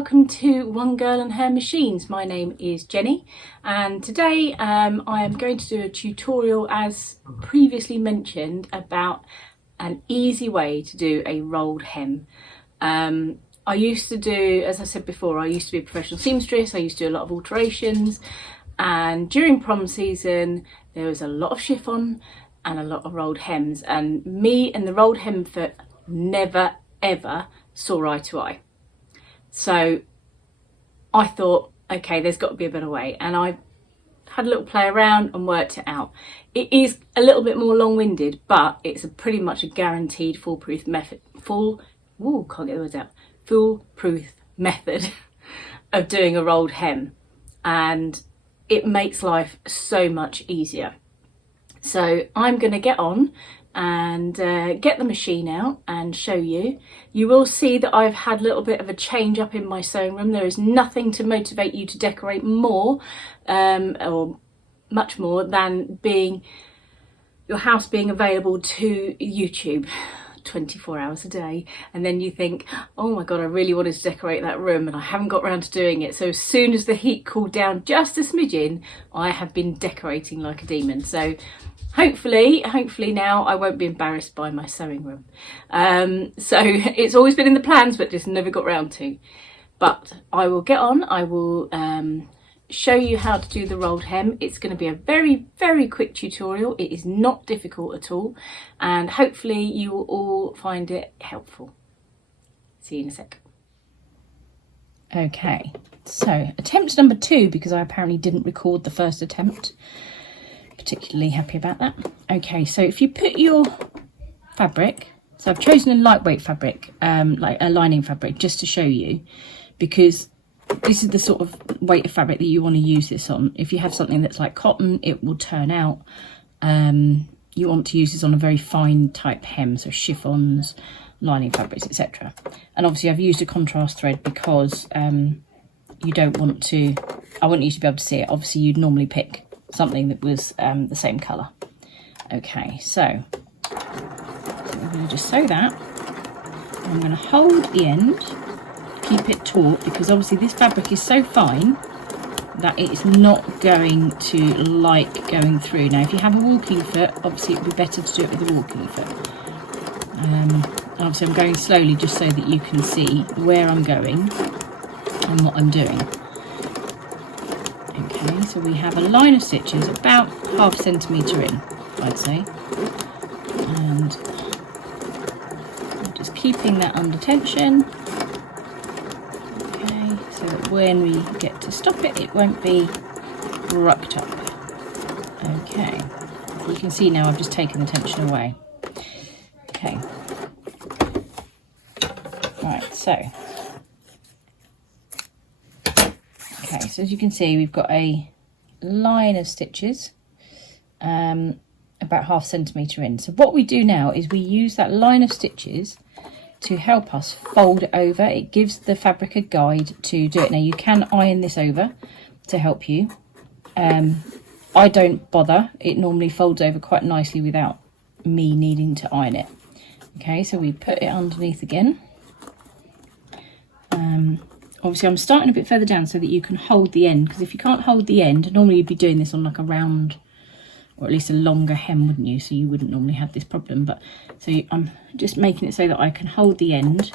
welcome to One Girl and Her Machines. My name is Jenny, and today I am going to do a tutorial, as previously mentioned, about an easy way to do a rolled hem. I used to do, as I said before, I used to be a professional seamstress. I used to do a lot of alterations, and during prom season there was a lot of chiffon and a lot of rolled hems, and me and the rolled hem foot never ever saw eye to eye. So I thought, okay, there's got to be a better way, and I had a little play around and worked it out. It is a little bit more long-winded, but it's pretty much a guaranteed foolproof method. Can't get the words out. Foolproof method of doing a rolled hem, and it makes life so much easier. So I'm going to get on and get the machine out and show you. You will see that I've had a little bit of a change up in my sewing room. There is nothing to motivate you to decorate more or much more than your house being available to YouTube 24 hours a day, and then you think, oh my god, I really wanted to decorate that room and I haven't got around to doing it. So as soon as the heat cooled down just a smidgen, I have been decorating like a demon. So hopefully now I won't be embarrassed by my sewing room. So it's always been in the plans, but just never got round to. But I will get on. I will show you how to do the rolled hem. It's going to be a very, very quick tutorial. It is not difficult at all, and hopefully you will all find it helpful. See you in a sec. Okay, so attempt number 2, because I apparently didn't record the first attempt. Particularly happy about that. Okay, so if you put your fabric, so I've chosen a lightweight fabric, like a lining fabric, just to show you, because this is the sort of weight of fabric that you want to use this on. If you have something that's like cotton, it will turn out. You want to use this on a very fine type hem, so chiffons, lining fabrics, etc. And obviously I've used a contrast thread because you don't want to, I want you to be able to see it. Obviously you'd normally pick something that was the same colour. Okay, so I'm going to just sew that. I'm going to hold the end, keep it taut, because obviously this fabric is so fine that it's not going to like going through. Now if you have a walking foot, obviously it would be better to do it with a walking foot. And obviously I'm going slowly just so that you can see where I'm going and what I'm doing. Okay, so we have a line of stitches about ½ centimetre in, I'd say, and I'm just keeping that under tension. Okay, so that when we get to stop it, it won't be rucked up. Okay, you can see now I've just taken the tension away. Okay, right, so as you can see, we've got a line of stitches about ½ centimetre in. So what we do now is we use that line of stitches to help us fold it over. It gives the fabric a guide to do it. Now you can iron this over to help you. I don't bother. It normally folds over quite nicely without me needing to iron it. Okay, so we put it underneath again. Obviously I'm starting a bit further down so that you can hold the end, because if you can't hold the end, normally you'd be doing this on like a round, or at least a longer hem, wouldn't you? So you wouldn't normally have this problem. But so I'm just making it so that I can hold the end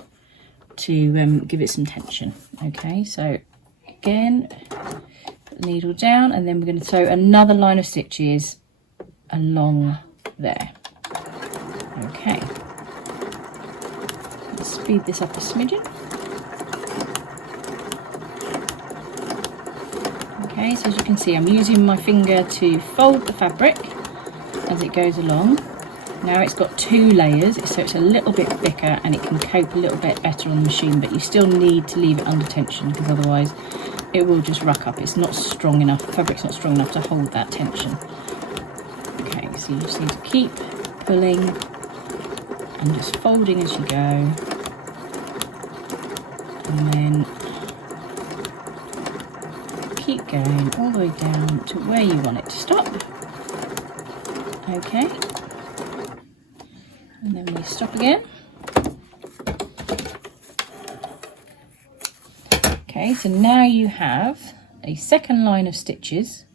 to give it some tension. Okay, so again, put the needle down, and then we're going to sew another line of stitches along there. Okay, let's speed this up a smidgen. Okay, so as you can see, I'm using my finger to fold the fabric as it goes along. Now it's got 2 layers, so it's a little bit thicker and it can cope a little bit better on the machine, but you still need to leave it under tension, because otherwise it will just ruck up. It's not strong enough, the fabric's not strong enough to hold that tension. Okay, so you just need to keep pulling and just folding as you go. And then keep going all the way down to where you want it to stop. Okay, and then we stop again. Okay, so now you have a second line of stitches.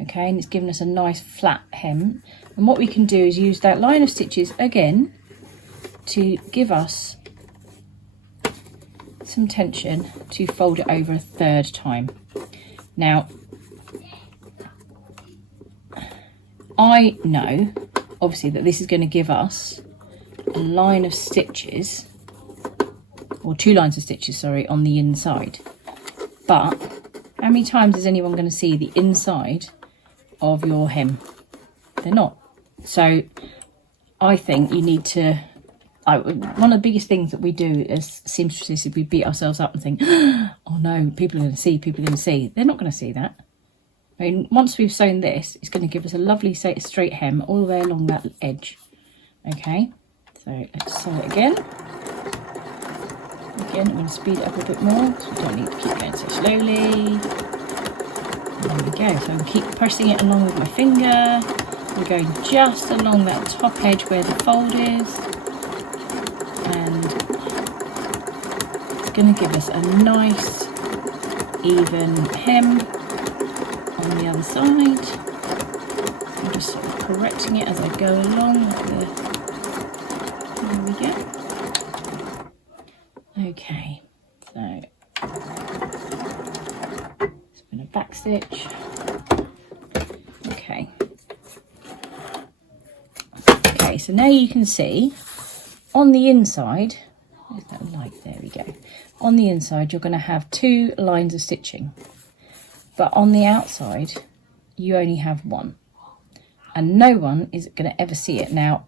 Okay, and it's given us a nice flat hem. And what we can do is use that line of stitches again to give us some tension to fold it over a third time. Now, I know, obviously, that this is going to give us a line of stitches, or 2 lines of stitches, sorry, on the inside. But how many times is anyone going to see the inside of your hem? They're not. So I think you need to, one of the biggest things that we do as seamstresses is we beat ourselves up and think, oh no, people are going to see, people are going to see. They're not going to see that. I mean, once we've sewn this, it's going to give us a lovely straight hem all the way along that edge. Okay, so let's sew it again. Again, I'm going to speed it up a bit more, so we don't need to keep going so slowly. There we go, so I'm keep pressing it along with my finger. We're going just along that top edge where the fold is. And it's going to give us a nice, even hem on the other side. I'm just sort of correcting it as I go along. There we go. Okay, so it's been a back stitch. Okay. Okay, so now you can see on the inside, there's that light, there we go. On the inside, you're going to have 2 lines of stitching, but on the outside, you only have 1, and no one is going to ever see it. Now,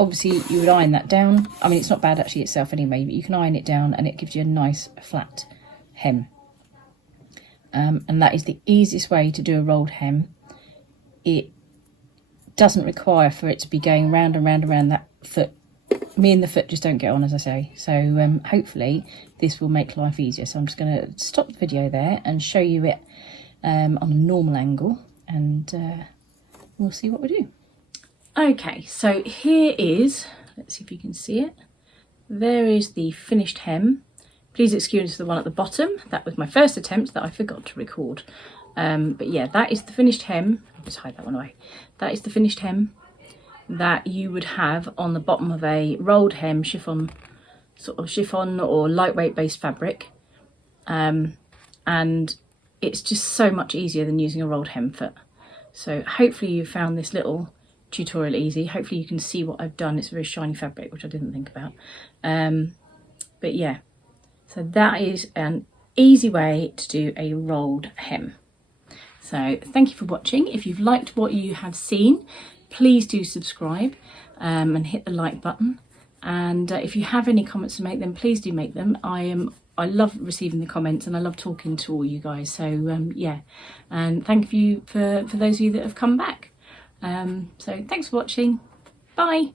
obviously, you would iron that down. I mean, it's not bad actually itself anyway, but you can iron it down and it gives you a nice flat hem. And that is the easiest way to do a rolled hem. It doesn't require for it to be going round and round and round that foot. Me and the foot just don't get on, as I say. So hopefully this will make life easier. So I'm just going to stop the video there and show you it on a normal angle, and we'll see what we do. Okay, so here is, let's see if you can see it. There is the finished hem. Please excuse the one at the bottom. That was my first attempt that I forgot to record. But yeah, that is the finished hem. I'll just hide that one away. That is the finished hem that you would have on the bottom of a rolled hem chiffon, sort of chiffon or lightweight based fabric. And it's just so much easier than using a rolled hem foot. So hopefully you found this little tutorial easy. Hopefully you can see what I've done. It's a very shiny fabric, which I didn't think about. But yeah, so that is an easy way to do a rolled hem. So thank you for watching. If you've liked what you have seen, please do subscribe and hit the like button. And if you have any comments to make, then please do make them. I love receiving the comments and I love talking to all you guys. So yeah, and thank you for those of you that have come back. So thanks for watching. Bye.